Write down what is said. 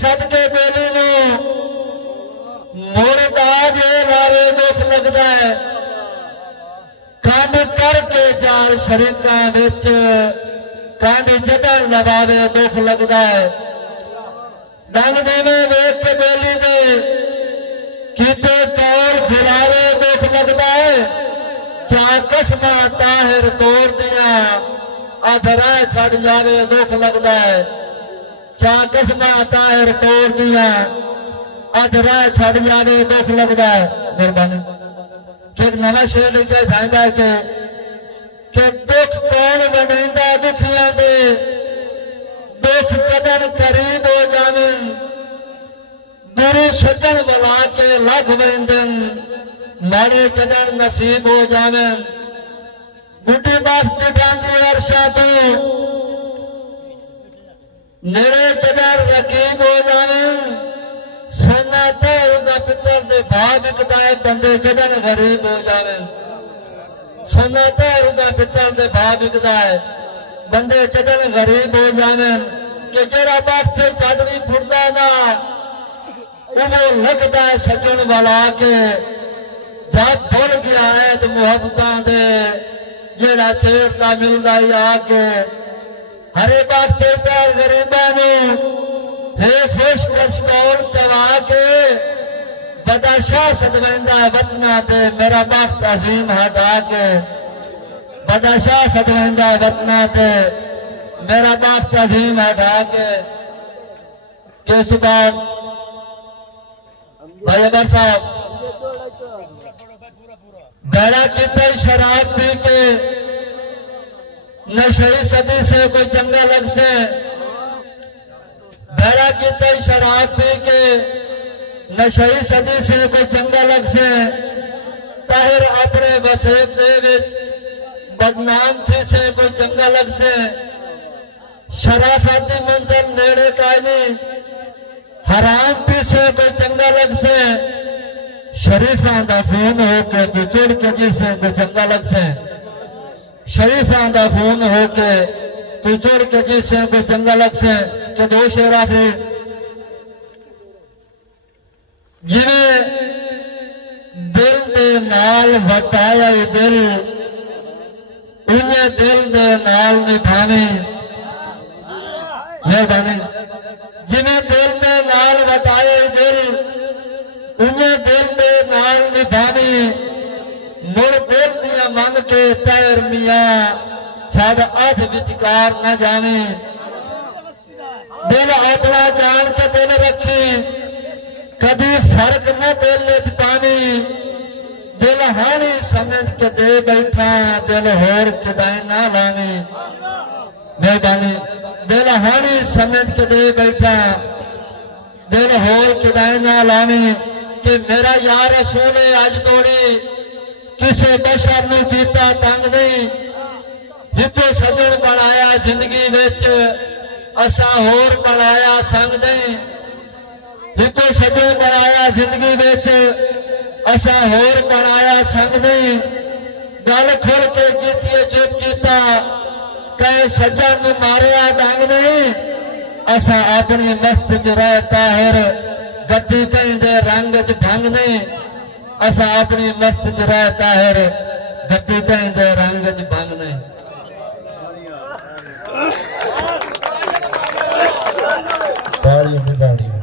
सदके बोली नो मुड़दा जे लावे दुख लगदा है कंड करके चार शरीकां विच कंड जदन लवावे दुख लगदा है डंग दीवे वेख के बोली दे किते कौर फिरावे दुख लगदा है चा कसमा ताहिर तोड़ दिया अधरा छड़ जावे दुख लगदा है चा कसमा ताहिर तोड़ दिया अधरा छड़ जावे दुख लगदा है। मेहरबानी कि एक नवा शेर लिखे साहिबा के दुख कौन बनाइंदा दुखियां दे दुख कदन करीब हो जावे गुरु सजन बुला के लग वेंदन माड़े कदन नसीब हो जावे बुढ़ी बात डांदी अरशा तू नेड़े कदर रकीब हो जावे सोना तो पितर दे भाव विकदा है बंदे कदन गरीब हो जावे सोना तो पितर दे भाव विकदा है बंदे कदन गरीब हो जावे कि जरा बास्ते चादरी फुटदा ना वो लगदा है सजन वाला के जब भुल गया है तो मुहब्बतां दे जेड़ा छेड़दा मिलदा ही आके हरे वास्ते तार गरीबां नूं हे खुश कशकोल चवा के बदाशाह सदवेंदा वतना ते मेरा बख्त अजीम हटा के बदाशाह सदवेंदा वतना ते मेरा बख्त अजीम हटा के किस बात भाई अबर साहब बेड़ा कितना शराब पी के नशे सदी से कोई चंगा लग से बेड़ा कितना शराब पी के नशे सदी से कोई चंगा लग से ताहिर अपने वसेब दे बदनाम थी से कोई चंगा लग से शराफती मंजर नेड़े कायनी हराम पी से कोई चंगा लग से शरीफा दा खून होके तू चुड़ के जी से कोई चंगा लग से शरीफा दा खून होके तू चुड़ के जी से कोई चंगा लग से कि दो शेरा फिर जिवें दिल दे नाल वटाया दिल उन्हें दिल दे नाल निभावे मेहरबानी जिवें दिल दे नाल वटाए दिल उन्हें दिल दे नाल निभावे मुड़ दिल दिया मन के तैर मिया छड़ अध विचकार न जावे दिल अपना जान के दिल रखी कभी फर्क न दिल पावी दिल हानी समझ के दे बैठा दिल होर खुदाई ना लावी मेहरबानी दिल हानी समझ के दे बैठा दिल होर खुदाई ना लावी कि मेरा यार रसूल ने अज तोड़ी किसे बशर नूं कीता तंग नहीं जितो सजन बनाया जिंदगी विच असा होर बनाया संग नहीं जितो सजन बनाया जिंदगी विच असा होर बनाया संग नहीं गल खुल के कीती चुप कीता कहे सजन नूं मारिया डंग नहीं असा अपनी मस्त च रह ताहिर गद्दी कहीं दे रंग च भंग नहीं असा अपनी मस्त च रह ताहिर गद्दी कहीं दे रंग च भंग नहीं। ताड़ियां